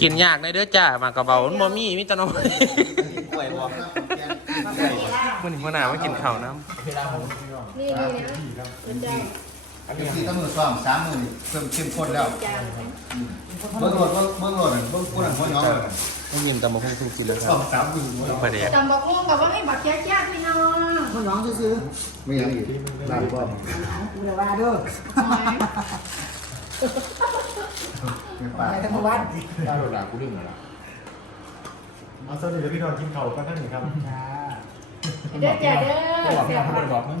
กินยากในเด้อจ้ามากระเบามันบ่มีมีแต่น้องกล้วยบ่มันหัวหน้ามากินข้าวน้เวลาผมนี่นี่นะมันจะสี่ตั้งมือซ้อมสามมือนี่เพิ่มเข้มข้นแล้วจางไหมเบิ้งโหลดเบิ้งเบิ้งโหลดเบิ้งกูนั่นหัวย้อนเลยำต้องยินแต่มาพุ่งกินเลยคซ้รัอบมสามมือหัวย้อนประเดี๋ยวตำบักม่วงกับว่าให้บักแจ๊กแจ๊กพี่น้องมันน้องซื้อไม่ยังอีกลาบบ่ๆกูจะว่าเด้อไมาทั้งวันถ้าโดนด่ากูลืมแล้วล่ะเอาสวัสดีครับพี่นองกินข้ากันท่านนี่ครับจ้าเด้อจ้าเด้กูบอกอพี่น้องเขาไม่ได้บอกมึง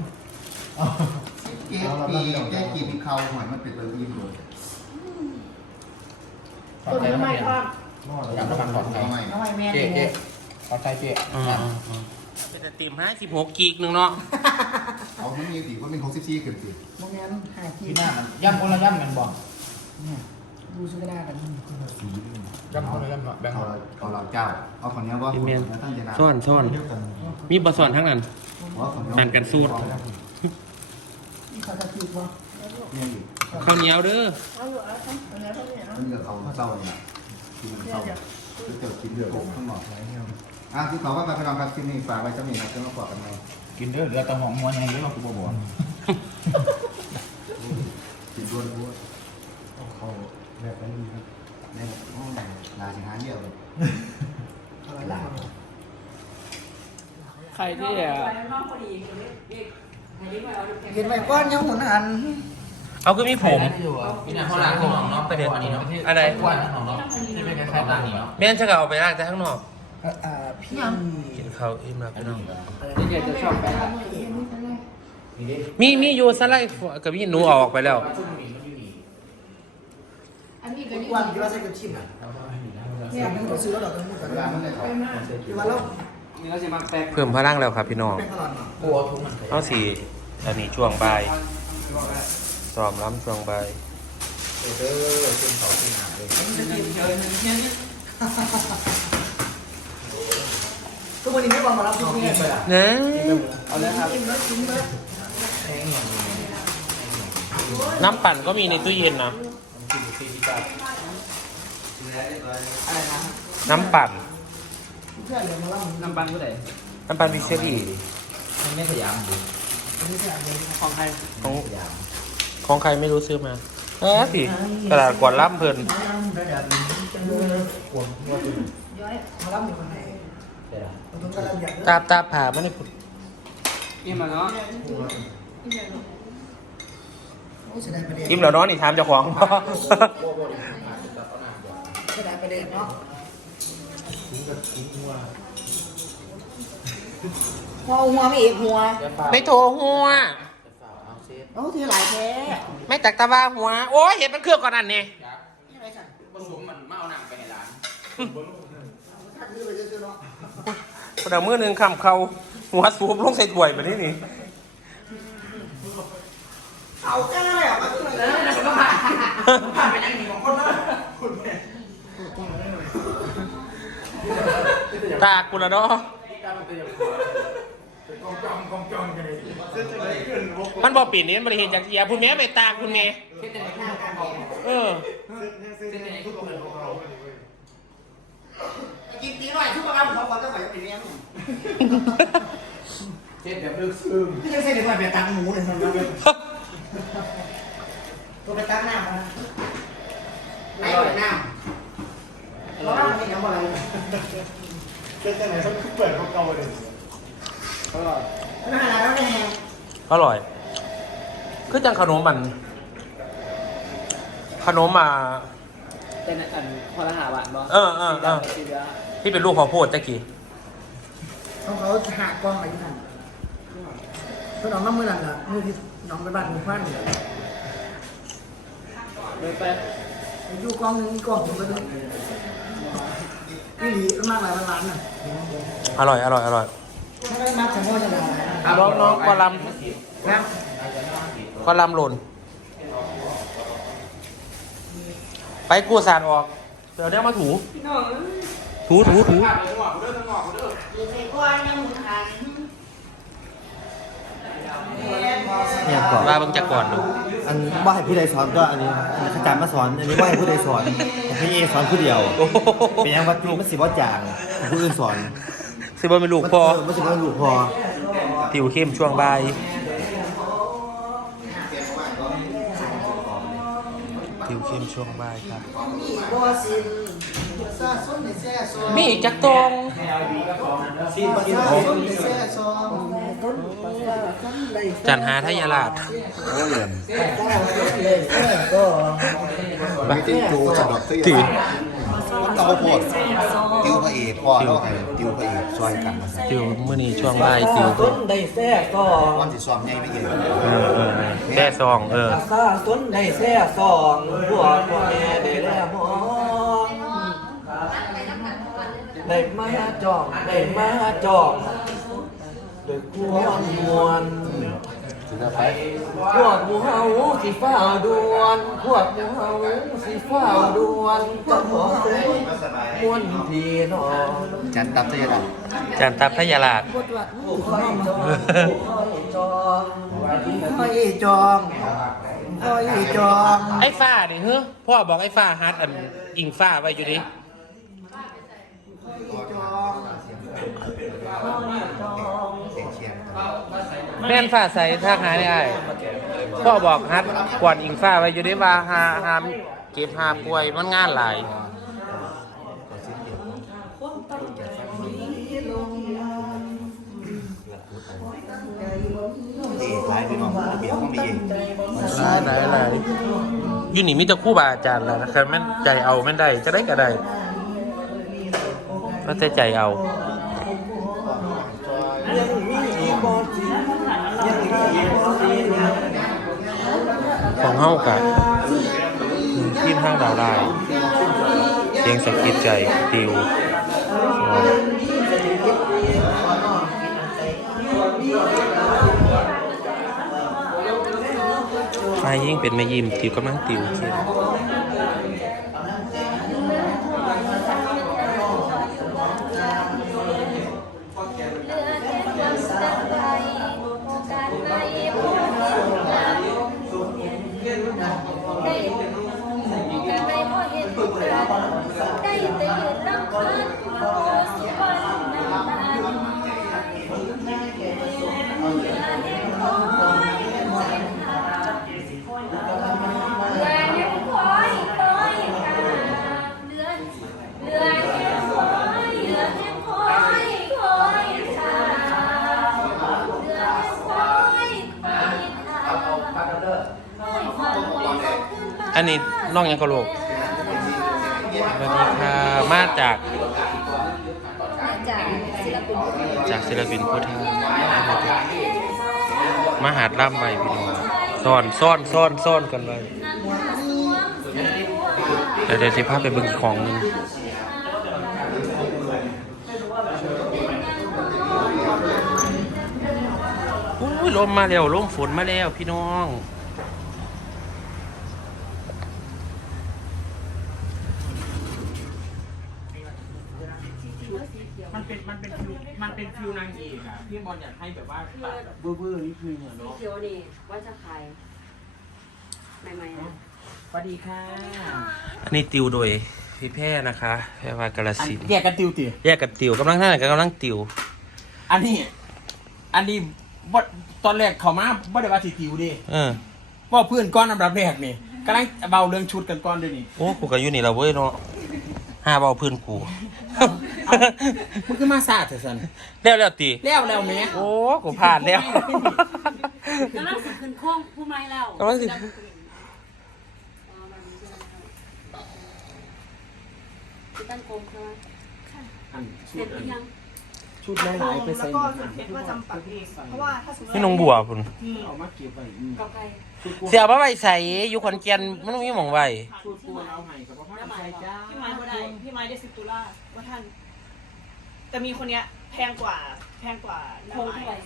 เจ๊กีเจ๊กีพี่เขาหอยมันเป็นเบอร์อิ่มเลยต้ดนใจแล้วไม้ไม่ทอดอยากกำลังถอดใจเอาไหมเอาไว้แม่เจ๊เจ๊ถอดใจเจ๊อืมอืมอืมเป็นติมห้าสิบหกกีกหนึ่งเนาะเอามันมีสีว่าเป็นหกสิบสี่ขึ้นสิโมเมนต์หากิที่หน้ามันย่ำคนละย่ำมันบอก ดูซื้อได้กันย่ำคนละย่ำเนาะแบ่งเอาเอาเอาเราเจ้าเอาคนนี้ว่าพี่เมนตั้งใจนะซ่อนซ่อนมีบะซ่อนทั้งนั้นหั่นกันสูตรนี่เขาจะคิดว่าเนี่ยอีกข้าวเหนียวเด้อเอาลูกเอาทั้งเอาเนื้อทั้งเนื้อมันจะเขาเศร้าเนี่ยกินมันเศร้าจะเกิดกินเดือดข้างนอกอะที่เขาว่าไปลองกันที่นี่ฝากไว้จะมีครับจะมาฝากกันไหมกินเด้อเหลือแต่หอมม้วนยังเยอะกูบอกกินด้วนด้วนเอาเขา แบบนี้ครับแม่โอ้ลาสิหาเดียวเลยเอาไว้ล่าใครที่อะเห็นไว้ก้อนยังหมุนหันเอาก็มีผมพี่น้าเขาล้างที่ห้องเนาะประเด็นอันนี้เนาะอะไรกวนห้องเนาะที่เป็นคล้ายๆร้านนี้เนาะแม่นจะเอาไปล้างแต่ข้างนอกอ่าพี่กินข้าวอิ่มแล้วพี่น้องที่เจ๊จะชอบแปลงนี่ดิมีมีอยู่สไลด์กับพี่หนูเอาออกไปแล้วชุด มีมันอยู่นี่อันที่วันที่เราใช้กับชิมอะเนี่ยมันก็ซื้อแล้วเราต้องพูดกันเวลามันได้เขาที่ว่าเรานี่ก็จะมาแปลกเพิ่มพลังแล้วครับพี่น้องเป็นตลอดเนาะกลัวทุกมันเอาสีอันนี้ช่วงบ่ายซ้อมล้ำช่วงบ่ายเออขึ้นเขาขึ้นหาเลยทุกวันนี้ไม่บอกมารับทุกเนี่ยเนะเอาเลยครับตู้น้ำปั่นก็มีในตู้เย็นนะ อะไรนะน้ำปั่น เพื่อนเดี๋ยวมาเล่าน้ำปันผู้ใดน้ำปั่นพิเศษอีมันไม่สยามดิอันนี้เพื่อนเดี๋ยวของใครของของใครไม่รู้ซื้อมา เออสิกระดาษกวาดล่ำเพลินย้อยมาเล่าอยู่คนไหนเดี๋ยวผมต้องการอยากตาตาผ่ามันนี่นี่มาเนาะโอ้ เสียดายประเด็นกิมแล้วเนาะนี่ถามเจ้าของพ่อเสียดายประเด็นเนาะหัวหัวไม่เอกหัวไม่โทรหัวเอาเซฟโอ้ทีหลายแท้ไม่ตักตะว่าหัว โอ้ยเห็นมันเครื่องก่อนนั่นเนี่ยยักษ์ผสมมันมาเอาหนังไปในร้านทักซื้อไปซื้อเนาะคนเอามือหนึ่งคำเขาหัวสูบลงใส่ถ้วยแบบนี้นี่ เอาแค่นั้นแหละมาซื้อเลยนะก็ ผ่านผ่านไปยังหนีของคนนะตากูละเนาะมันบอกปีนี้มันบริเห็นจากเทียคุณแม่ไปตาคุณแม่เช็ดในหน้าการบอกเออเช็ดในทุกคนกินตีหน่อยทุกประการของเขาจะไหวเป็นเลี้ยงเช็ดแบบลึกซึ้งไม่ใช่ใช่เดี๋ยวไปตักหมูเลยมัน ตัวไปตักน้ำนะไหนไปน้ำเราไม่ได้ทำอะไรเป็นแต่ไหนเขาเปิดเขาเก่าเลยน่ารักแล้วแน่อร่อย คือจังขนมมัน ขนมมาเป็นอันพอละหาบาทบ่เออเออเออสีเหลืองที่เป็นลูกข้าวโพดตะกี้เขาเขาหักกล้องไปที่นั่นเพื่อนน้องน้ำมือนั่นแหละมือที่น้องไปบ้านมือฟันเลยไปอยู่กล้องนึงมีกล้องผมก็ดูนี่หลีมากหลายล้านน่ะอร่อย อร่อย อร่อยถ้าได้มาถึงว่าจะได้น้องน้องกอลัมนะกอลัมหล่น ไปกู้สารออก เดี๋ยวเนี้ยมาถู ถูถูถูเนี่ยก่อนว่าเบิ่งจากก่อนดูเอันว่าให้ผู้ใดสอนก็อันนี้อาจารย์มาสอน อันนี้ว่าให้ผู้ใดสอนพี่เอสอนผู้เดียวโอ้โหเป็นยังว่ามันสิบ่จางผู้อื่นสอนสิบ่เป็นลูกพอมันสิบ่ลูกพอติวเข้มช่วงบ่ายติวเข้มช่วงบ่ายครับบ่สินซาส้นในแซ่ซองมีอีกจักตรง ซีนซีนซาผม ส้นในแซ่ซองต้นปลาต้นใดจันหาทยาลาดก็ไม่ติดจูฉดอกเสียติวมันเอาโพดติวพระเอกพ่อแล้วให้ติวพระเอกช่วยกันมาซะติวมื้อนี้ช่วงบ่ายติวต้นใดแซ่ก็วันสิซ้อมใหญ่ไม่เองเออเออแค่ซองเออซาต้นใดแซ่ซองพวกพ่อแม่ได้แล้วมองได้มาจองได้มาจอง โดยความมวลถือว่าไปพวกหมูเฮาสิฟ้าวดวนพวกหมูเฮาสิฟ้าวดวนก็ขอเสียมวนพี่น้องจันตับเสียดอกจันตับทยาลาดคอยจองคอยจองคอยจองไอ้ฟ้านี่เฮ้อพ่อบอกไอ้ฟ้าฮัดอันอิงฟ้าไว้อยู่ดิ แม่นฟ้าใสทางหาได้ไอ้พ่อบอกฮัดกวนอิงฟ้าไว้อยู่ดิว่าหาหามเก็บหาป่วยมันงานหลายเอกหลายพี่น้องระเบียบของมีเองหลายหลายหลายอยู่นี่มีแต่ครู่บาอาจารย์แล้วนะครับแม่นใจเอาแม่นได้จะได้ก็ได้ก็จะใจเอา ยังมีอีกบอสิยังมีอีกบอสิ ของเฮากับทีมทางดาวได้เพียงสะกิดใจติวใครยิ่งเป็นแม่ยิ้มติวกำลังติวเขีย อันนี้น้องยังกะโหลกสวัสดีค่ะมาจากจากศิลปินผู้ดีจากศิลปินพุทธามาหาดล่ำไปพี่น้องซ่อนซ่อนซ่อนซ่อนกันไว้เดี๋ยวเดี๋ยวสิพาไปเบิ่งอีกของหนึงอุ้ยลมมาแล้วลมฝนมาแล้วพี่น้อง เป็นมันเป็นฟิวมันเป็นฟิวนางเอกอะพี่บอลอยากให้แบบว่าตัดแบบเบื่อๆนิดนึงอะสีเนาะเขียวนี่ว่าจะขายใหม่ๆนะสวัสดีค่ะอันนี้ติวโดยพี่แพร่นะคะแพรวากาลอันสินธุ์แยกกันติวติแยกกันติวกำลังท่านไหนกำลังติว อันนี้ อันนี้บ่ตอนแรกเขามาบ่ได้ว่าสิติวดิเออว่าเพื่อนก้อนอันดับแรกนี่กำลังเบาเรื่องชุดกันก่อนด้วยนี่โอ้กูก็อยู่นี่แล้วเว้ยเนาะ ห้าเบาพื้นกูมึงคือมาซาเถอะสันแล้วแล้วตีแล้วแล้วแม่โอ้กูผ่านแล้วกำลังสิขึ้นโค้งผู้ไม้แล้วกำลังสิพี่ตั้งโค้งใช่ไหมอันเสร็จหรือยัง ชุดหลายๆไปใส่แล้วหก็นัสุดเด็ดว่าจำปักเองเพราะว่าถ้าสมมติพี่นงบัวพุ่นเอามาเก็บไว้อืมกับใครชุดกูเสียบ่ไว้ใส่อยู่ขอนแก่นมันบ่มีหม่องไว้ชุดกูเอาให้กับพ่อใส่จ้าพี่ไม้ก็ได้พี่ไม้ได้สิบตุลาว่าท่าน แต่มีคนเนี้ยแพงกว่า แพงกว่าหน้าโค้งไม้เท่าไหร่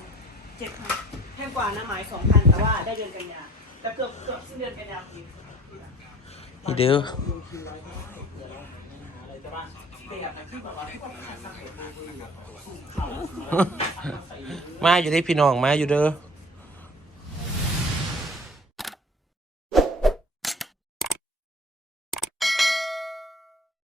เจ็ดพันแพงกว่าหน้าไม้สองพันแต่ว่าได้เดือนกันยาแต่เกือบเกือบสิ้นเดือนกันยาอีกนี่เด้ออะไรแต่ว่าแต่อยากจะที่แบบว่าที่ว่าหาสร้างเสร็จมาคือ มาอยู่ที่พี่น้องมาอยู่เด้อ